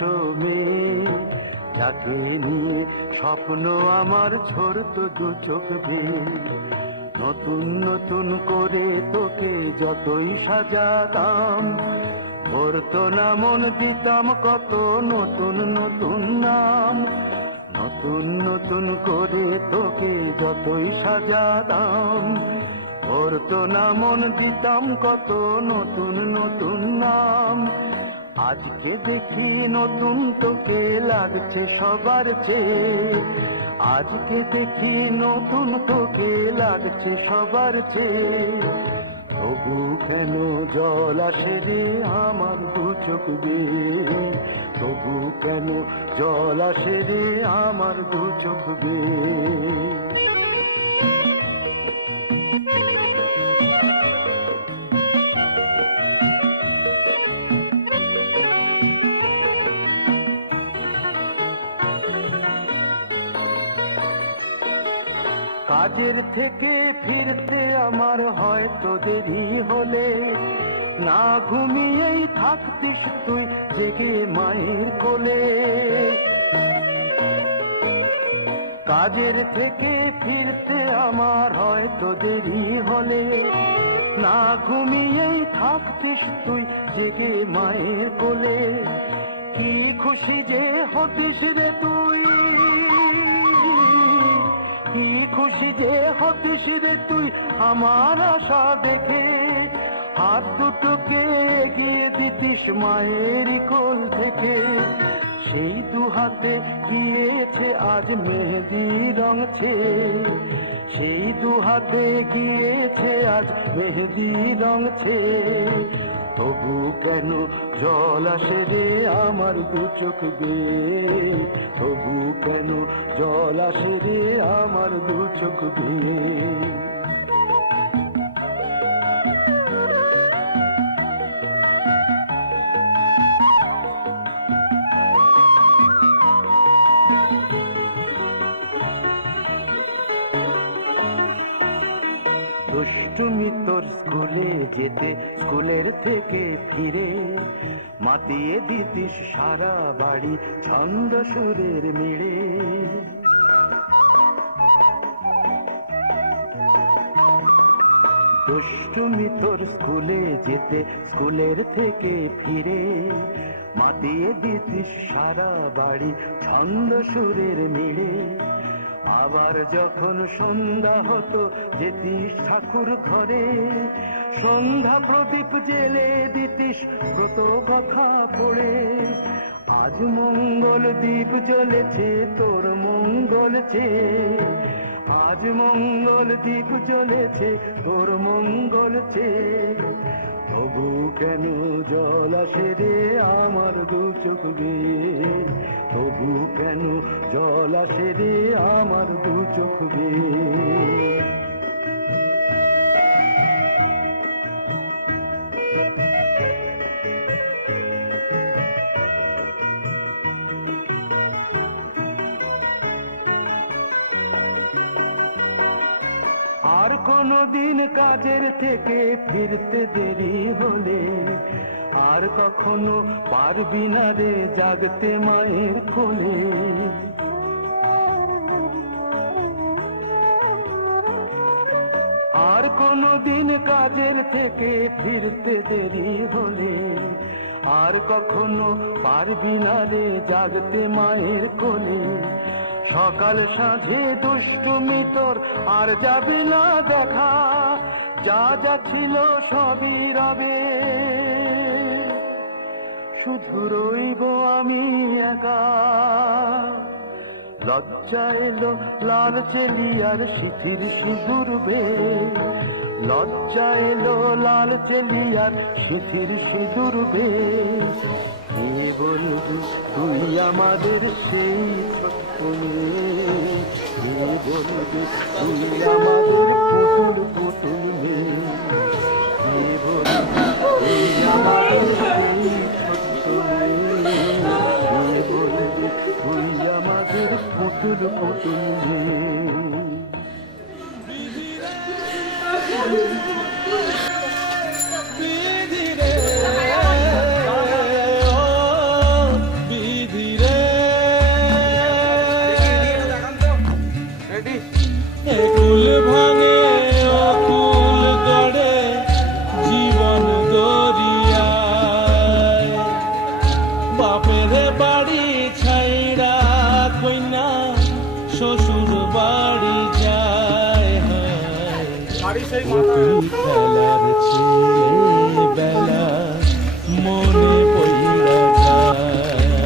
ছোট মেয়ে, যাকে নিয়ে স্বপ্ন আমার ছোট দু চোখ বেয়ে। নতুন নতুন করে তোকে যতই সাজাতাম, ভরতো না মন, দিতাম কত নতুন নতুন নাম। নতুন নতুন করে তোকে যতই সাজাতাম, ভরতো না মন, দিতাম কত নতুন নতুন নাম। আজকে দেখি নতুন তোকে লাগছে সবার চেয়ে, আজকে দেখি নতুন তোকে লাগছে সবার চেয়ে। তবু কেন জল আসে রে আমার দু চোখ বেয়ে, তবু কেন জল আসে রে আমার দু চোখ বেয়ে। কাজের থেকে ফিরতে আমার হয়তো দেরি হলে, না ঘুমিয়েই থাকতিস তুই জেগে মায়ের কোলে। কাজের থেকে ফিরতে আমার হয়তো দেরি হলে, না ঘুমিয়েই থাকতিস তুই জেগে মায়ের কোলে। কি খুশি যে হতিস রে তুই, কি খুশি যে হতিস রে তুই আমার আশা দেখে। হাত দুটোকে এগিয়ে দিতিস মায়ের কোল থেকে, সেই দু হাতে গিয়েছে আজ মেহেদি রং ছেয়ে। সেই দু হাতে গিয়েছে আজ মেহেদি রং ছেয়ে। তবু কেন জল আসে রে আমার দু চোখ বেয়ে, তবু কেন জল আসে রে আমার দু চোখ বেয়ে। দুষ্টুমি তোর স্কুলে যেতে, স্কুলের থেকে ফিরে মাতিয়ে দিতিস সারা বাড়ি ছন্দ সুরের মিড়ে। দুষ্টুমি তোর স্কুলে যেতে, স্কুলের থেকে ফিরে মাতিয়ে দিতিস সারা বাড়ি ছন্দ সুরের মিড়ে। আবার যখন সন্ধ্যা হতো যেতিস ঠাকুর ঘরে, সন্ধ্যা প্রদীপ জেলে দিতিস কত কথা পড়ে। আজ মঙ্গল দ্বীপ জ্বলেছে তোর মঙ্গল চেয়ে, আজ মঙ্গল দ্বীপ জ্বলেছে তোর মঙ্গল চেয়ে। তবু কেন জল আসে রে আমার দু চোখ বেয়ে, তবু কেন জল আসে রে আমার দু চোখ বেয়ে। আর কোনদিন কাজের থেকে ফিরতে দেরি হলে, আর কখনো পারবি না রে জাগতে মায়ের কোলে। আর কোনদিন কাজের থেকে ফিরতে দেরি হলে, আর কখনো পারবি না রে জাগতে মায়ের কোলে। সকাল সাঁঝে দুষ্টুমি তোর আর যাবে না দেখা, যা যা ছিল সবই রবে। শুধু রইব আমি একা, লজ্জা এলো লাল চেলিয়ার সিথির সিঁদুর বেয়ে। লজ্জা এলো লাল চেলিয়ার সিথির সিঁদুর বেয়ে। কি বলবি তুই আমাদের সেই ছোট্ট মেয়ে, কি বলবি তুই আমাদের পুতুল পুতুল মেয়ে। কি বলবি তুই আমাদের সেই ছোট্ট মেয়ে, কি বলবি তুই আমাদের পুতুল পুতুল মেয়ে। পথের বাড়ি ছাইরা কইনা শ্বশুর বাড়ি যায় খেলার ছেলে বেলা মনে পইরা যায়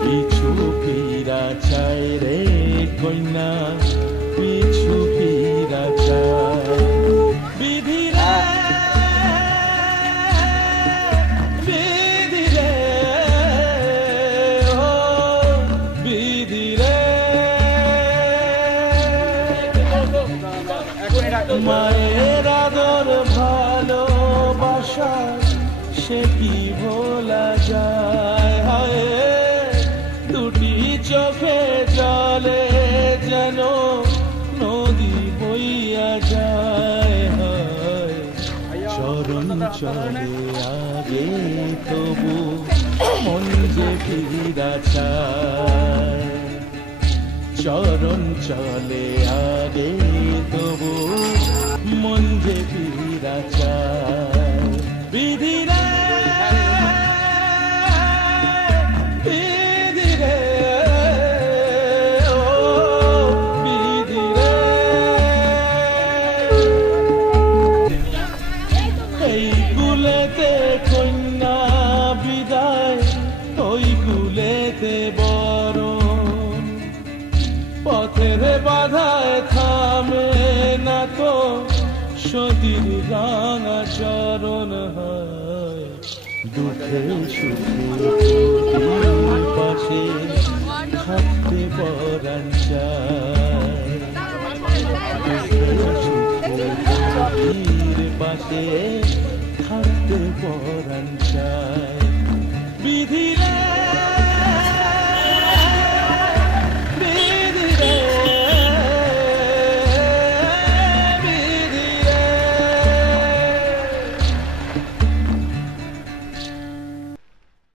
পিছু ফিরা চাই রে কইনা পিছু ফিরা চাই বিধিরা বিধিরে ও বিধিরে মায়ের আদর ভালোবাসা সে কি ভোলা যায় হায় দুটি চোখে জলে যেন নদী বইয়া যায় হায় চরণ চলে আগে তবু মন যে ফিরা চায় চরণ চলে আগে তবু মন যে ফিরা চায় বিধিরা বিধিরে ও বিধিরে এই কুলেতে কন্যা বিদায় ওই কুলেতে বরণ পথের বাধায় থামে না তো সতীর রাঙা চরণ হয় দুঃখে সুখে পাশে থাকতে পরাণ চায় দুঃখে সুখে পাশে থাকতে পরাণ চায়